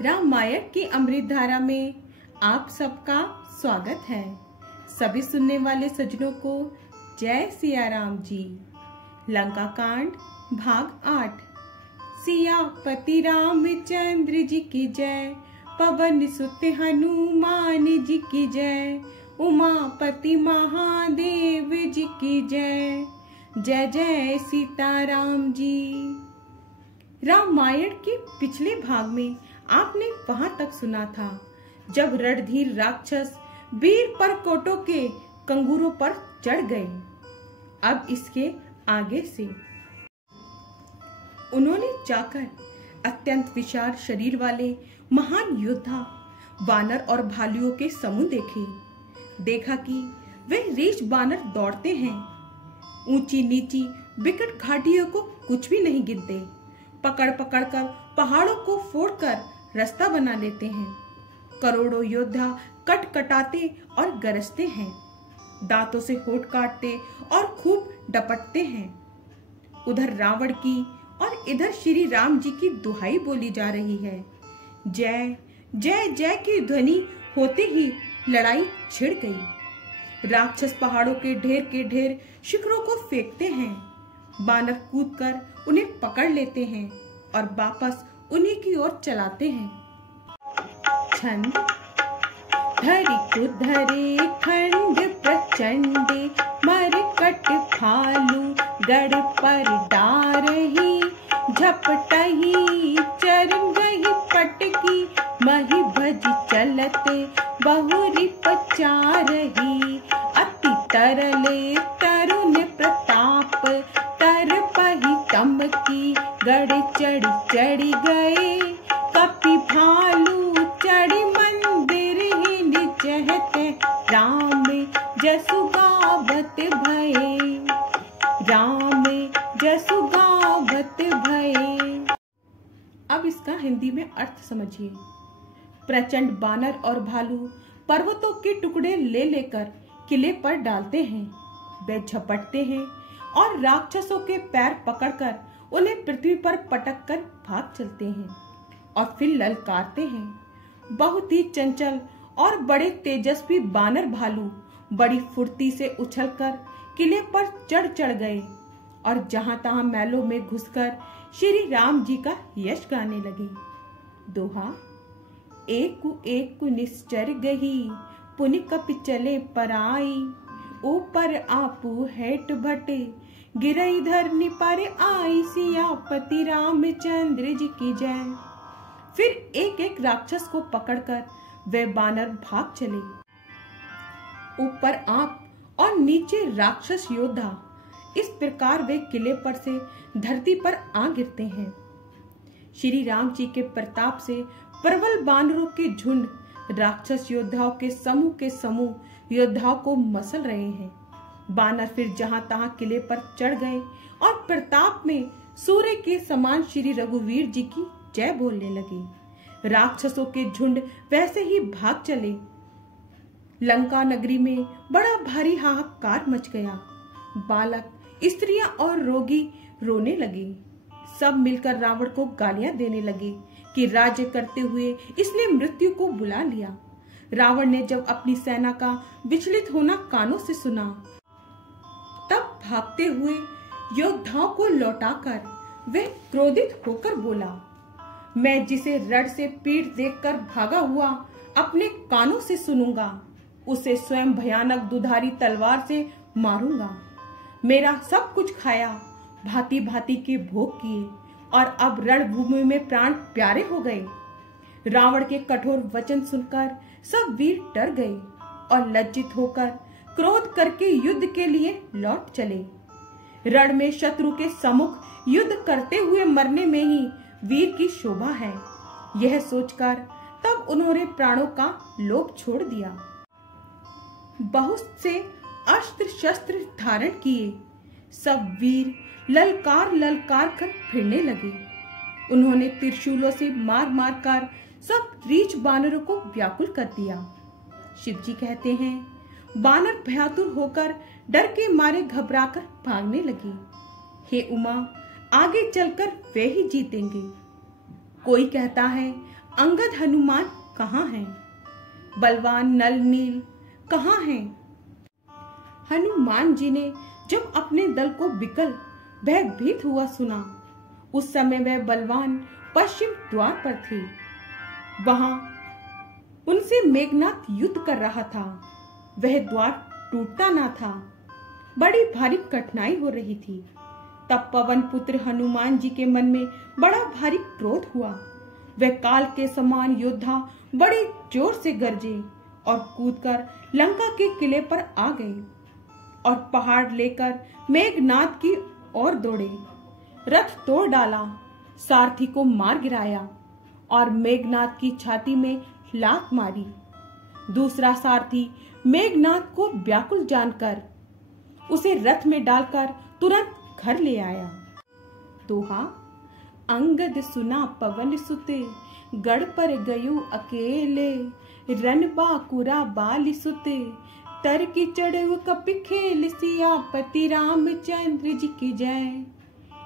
रामायण की अमृत धारा में आप सबका स्वागत है। सभी सुनने वाले सज्जनों को जय सिया राम जी। लंका कांड भाग 8। सियापति रामचंद्र जी की जय, पवन सुत हनुमान जी की जय, उमापति महादेव जी की जय। जय जय सीताराम जी। रामायण के पिछले भाग में आपने वहां तक सुना था जब रणधीर राक्षस वीर परकोटों के कंगूरों पर चढ़ गए। अब इसके आगे से उन्होंने जाकर अत्यंत विशाल शरीर वाले महान योद्धा बानर और भालुओं के समूह देखे। देखा कि वे रीछ बानर दौड़ते हैं, ऊंची नीची विकट घाटियों को कुछ भी नहीं गिनते, पकड़ पकड़ कर पहाड़ों को फोड़कर रास्ता बना लेते हैं। करोड़ों योद्धा कट कटाते और गरजते हैं, दांतों से होठ काटते और खूब डपटते हैं। उधर रावण की और इधर श्री राम जी की दुहाई बोली जा रही है। जय जय जय की ध्वनि होते ही लड़ाई छिड़ गई। राक्षस पहाड़ों के ढेर शिखरों को फेंकते हैं। बानर कूदकर उन्हें पकड़ लेते हैं और वापस उन्हीं की ओर चलाते हैं। छंद। धरि कुधरे खंड प्रचंडे, मरकट भालू गढ़ पर डारही, झपटही चरण गही पटकी, मही भज चलते बहुरी पचारही, अति तरले तरुण प्रताप, तर पही तमकी, गढ़ चढ़ी गए, कपि भालू चढ़ी मंदिर ही निचहते, राम जसु गावत भये, राम जसु गावत भये। अब इसका हिंदी में अर्थ समझिए। प्रचंड बानर और भालू पर्वतों के टुकड़े ले लेकर किले पर डालते हैं। वे झपटते हैं और राक्षसों के पैर पकड़कर उन्हें पृथ्वी पर पटक कर भाग चलते हैं और फिर ललकारते हैं। बहुत ही चंचल और बड़े तेजस्वी बानर भालू बड़ी फुर्ती से उछलकर किले पर चढ़ गए और जहां तहां महलों में घुसकर श्री राम जी का यश गाने लगे। दोहा। एक कु निश्चर गही, पुनि कपि चले पराई, ऊपर आपू हेठ भटे, गिरई धरनी पर आई, सियापति रामचंद्र जी की जय। फिर एक एक राक्षस को पकड़कर वे बानर भाग चले। ऊपर आप और नीचे राक्षस योद्धा, इस प्रकार वे किले पर से धरती पर आ गिरते हैं। श्री राम जी के प्रताप से प्रबल बानरों के झुंड राक्षस योद्धाओं के समूह योद्धाओं को मसल रहे हैं। बानर फिर जहां तहां किले पर चढ़ गए और प्रताप में सूर्य के समान श्री रघुवीर जी की जय बोलने लगे। राक्षसों के झुंड वैसे ही भाग चले। लंका नगरी में बड़ा भारी हाहाकार मच गया। बालक, स्त्रियां और रोगी रोने लगे। सब मिलकर रावण को गालियां देने लगे कि राज्य करते हुए इसने मृत्यु को बुला लिया। रावण ने जब अपनी सेना का विचलित होना कानों से सुना, तब भागते हुए योद्धाओं को लौटाकर वह क्रोधित होकर बोला, मैं जिसे रण से पीठ देखकर भागा हुआ अपने कानों से सुनूंगा, उसे स्वयं भयानक दुधारी तलवार से मारूंगा। मेरा सब कुछ खाया, भांति भांति के भोग किए और अब रणभूमि में प्राण प्यारे हो गए। रावण के कठोर वचन सुनकर सब वीर डर गए और लज्जित होकर क्रोध करके युद्ध के लिए लौट चले। रण में शत्रु के सम्मुख युद्ध करते हुए मरने में ही वीर की शोभा है, यह सोचकर तब उन्होंने प्राणों का लोभ छोड़ दिया। बहुत से अस्त्र शस्त्र धारण किए सब वीर ललकार कर फिरने लगे। उन्होंने त्रिशूलों से मार कर सब रीछ बानरों को व्याकुल कर दिया। शिव जी कहते हैं, बानर भयातुर होकर डर के मारे घबराकर भागने लगे। हे उमा, आगे चलकर वे ही जीतेंगे। कोई कहता है अंगद हनुमान कहाँ हैं? बलवान नल नील कहाँ हैं? हनुमान जी ने जब अपने दल को विकल भयभीत हुआ सुना, उस समय वह बलवान पश्चिम द्वार पर थे। वहां उनसे मेघनाथ युद्ध कर रहा था। वह द्वार टूटता ना था। बड़ी भारी कठिनाई हो रही थी। तब पवन पुत्र हनुमान जी के मन में बड़ा भारी क्रोध हुआ। वह काल के समान योद्धा बड़े जोर से गरजे और कूदकर लंका के किले पर आ गए और पहाड़ लेकर मेघनाथ की ओर दौड़े। रथ तोड़ डाला, सारथी को मार गिराया और मेघनाथ की छाती में लात मारी। दूसरा सारथी मेघनाथ को व्याकुल जानकर उसे रथ में डालकर तुरंत घर ले आया। दोहा, अंगद सुना पवन सुते, गढ़ पर गयु अकेले, रन बाकुरा बाली सुते, तर की चढ़ कपि खेल, सियापति रामचंद्र जी की जय।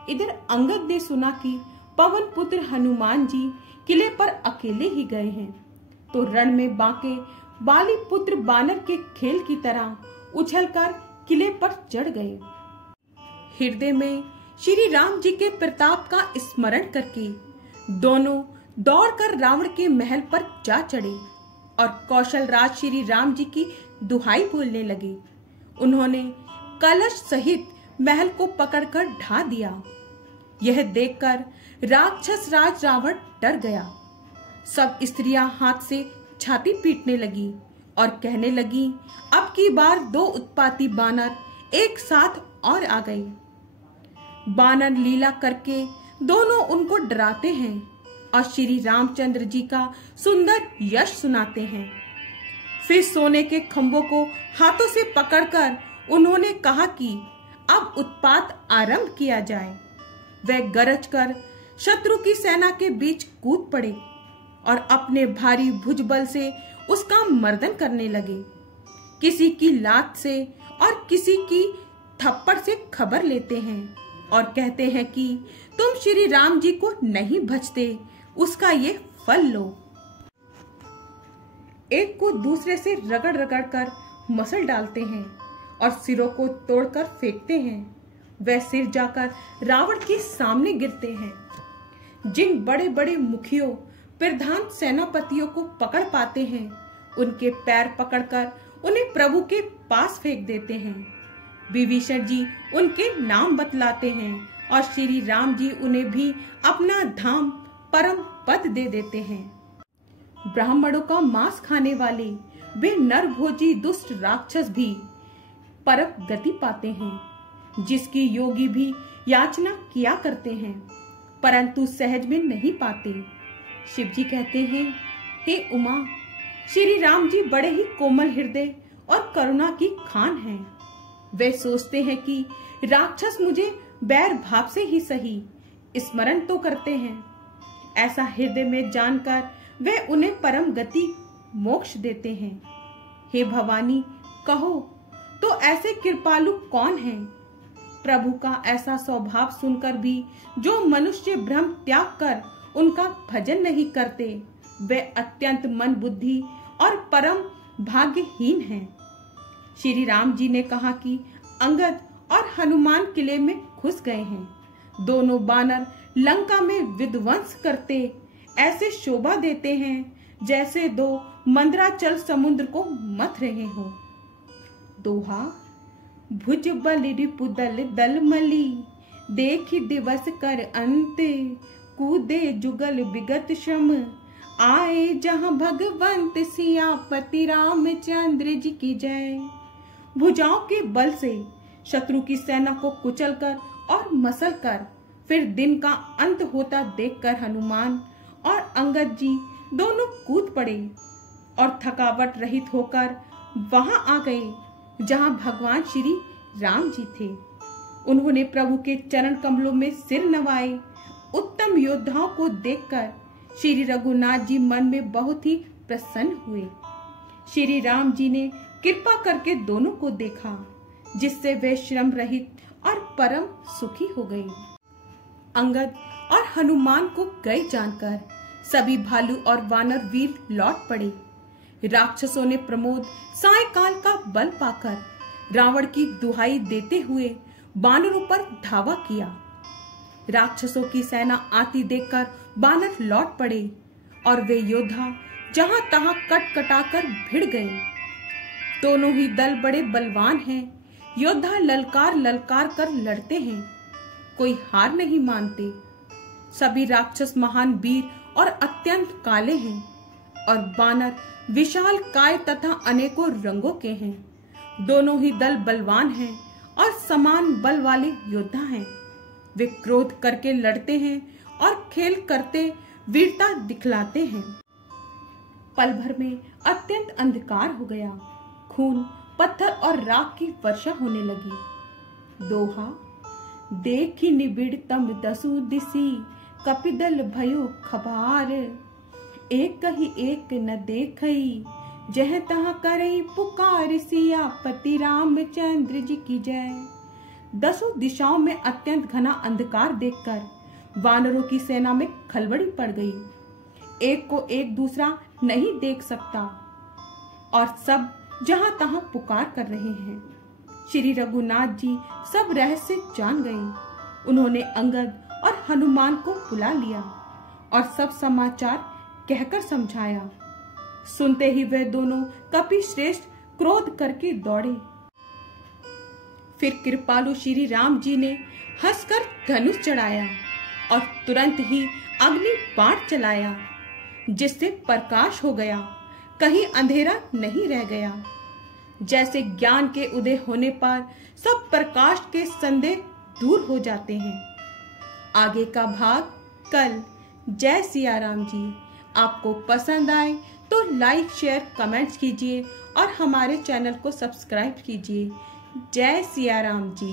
इधर अंगद ने सुना कि पवन पुत्र हनुमान जी किले पर अकेले ही गए हैं, तो रण में बांके बाली पुत्र बानर के खेल की तरह उछलकर किले पर चढ़ गए। हृदय में श्री राम जी के प्रताप का स्मरण करके दोनों दौड़कर रावण के महल पर जा चढ़े और कौशल राज श्री राम जी की दुहाई बोलने लगे। उन्होंने कलश सहित महल को पकड़कर ढा दिया। यह देखकर राक्षस राज रावण डर गया। सब स्त्रियां हाथ से छाती पीटने लगी और कहने लगी, अब की बार 2 उत्पाती बानर एक साथ और आ गए। बानर लीला करके दोनों उनको डराते हैं और श्री रामचंद्र जी का सुंदर यश सुनाते हैं। फिर सोने के खंभों को हाथों से पकड़कर उन्होंने कहा कि अब उत्पात आरंभ किया जाए। वे गरज कर शत्रु की सेना के बीच कूद पड़े और अपने भारी भुजबल से उसका मर्दन करने लगे। किसी की लात से और किसी की थप्पड़ से खबर लेते हैं और कहते हैं कि तुम श्री राम जी को नहीं भजते, उसका ये फल लो। एक को दूसरे से रगड़ रगड़ कर मसल डालते हैं और सिरों को तोड़कर फेंकते हैं। वह सिर जाकर रावण के सामने गिरते हैं। जिन बड़े बड़े मुखियों प्रधान सेनापतियों को पकड़ पाते हैं, उनके पैर पकड़कर उन्हें प्रभु के पास फेंक देते हैं। विभीषण जी उनके नाम बतलाते हैं और श्री राम जी उन्हें भी अपना धाम परम पद दे देते हैं। ब्राह्मणों का मांस खाने वाले वे नरभोजी दुष्ट राक्षस भी परम गति पाते हैं, जिसकी योगी भी याचना किया करते हैं, परंतु सहज में नहीं पाते। शिव जी कहते हैं, हे उमा, श्री राम जी बड़े ही कोमल हृदय और करुणा की खान हैं। वे सोचते हैं कि राक्षस मुझे बैर भाव से ही सही स्मरण तो करते हैं। ऐसा हृदय में जानकर वे उन्हें परम गति मोक्ष देते हैं। हे भवानी, कहो तो ऐसे कृपालु कौन हैं? प्रभु का ऐसा स्वभाव सुनकर भी जो मनुष्य भ्रम त्याग कर उनका भजन नहीं करते, वे अत्यंत मन बुद्धि और परम भाग्यहीन हैं। श्री राम जी ने कहा कि अंगद और हनुमान किले में घुस गए हैं। दोनों बानर लंका में विध्वंस करते ऐसे शोभा देते हैं जैसे 2 मंदराचल समुद्र को मथ रहे हो। दोहा, भुज बल रिपुदल दलमली, देखी दिवस कर अंत, कूदे जुगल विगत श्रम, आए जहां भगवंत, सियापति रामचंद्र जी की जय। भुजाओं के बल से शत्रु की सेना को कुचलकर और मसलकर फिर दिन का अंत होता देखकर हनुमान और अंगद जी दोनों कूद पड़े और थकावट रहित होकर वहां आ गए जहां भगवान श्री राम जी थे। उन्होंने प्रभु के चरण कमलों में सिर नवाए। उत्तम योद्धाओं को देखकर श्री रघुनाथ जी मन में बहुत ही प्रसन्न हुए। श्री राम जी ने कृपा करके दोनों को देखा, जिससे वे श्रम रहित और परम सुखी हो गए। अंगद और हनुमान को गए जानकर सभी भालू और वानर वीर लौट पड़े। राक्षसों ने प्रमोद सायकाल का बल पाकर रावण की दुहाई देते हुए बानरों पर धावा किया। राक्षसों की सेना आती देखकर बानर लौट पड़े और वे योद्धा जहां तहां कट कटाकर भिड़ गए। दोनों ही दल बड़े बलवान हैं। योद्धा ललकार ललकार कर लड़ते हैं, कोई हार नहीं मानते। सभी राक्षस महान वीर और अत्यंत काले हैं और बानर विशाल काय तथा अनेकों रंगों के हैं। दोनों ही दल बलवान हैं और समान बल वाले योद्धा हैं। वे क्रोध करके लड़ते हैं और खेल करते वीरता दिखलाते हैं। पल भर में अत्यंत अंधकार हो गया। खून, पत्थर और राख की वर्षा होने लगी। दोहा, देखी निबिड़ तम दसु दिसी, कपिदल भयो खबार। एक ही एक न देखई, जह तह करई पुकार। सियापति रामचंद्र जी की जय। दसों दिशाओं में अत्यंत घना अंधकार देखकर वानरों की सेना में खलबली पड़ गई। एक को एक दूसरा नहीं देख सकता और सब जहां तहां पुकार कर रहे हैं। श्री रघुनाथ जी सब रहस्य जान गए। उन्होंने अंगद और हनुमान को बुला लिया और सब समाचार कहकर समझाया। सुनते ही वे दोनों कपि श्रेष्ठ क्रोध करके दौड़े। फिर कृपालु श्री राम जी ने हंसकर धनुष चढ़ाया और तुरंत ही अग्नि बाण चलाया, जिससे प्रकाश हो गया, कहीं अंधेरा नहीं रह गया। जैसे ज्ञान के उदय होने पर सब प्रकाश के संदेह दूर हो जाते हैं। आगे का भाग कल। जय सिया राम जी। आपको पसंद आए तो लाइक, शेयर, कमेंट्स कीजिए और हमारे चैनल को सब्सक्राइब कीजिए। जय सिया राम जी।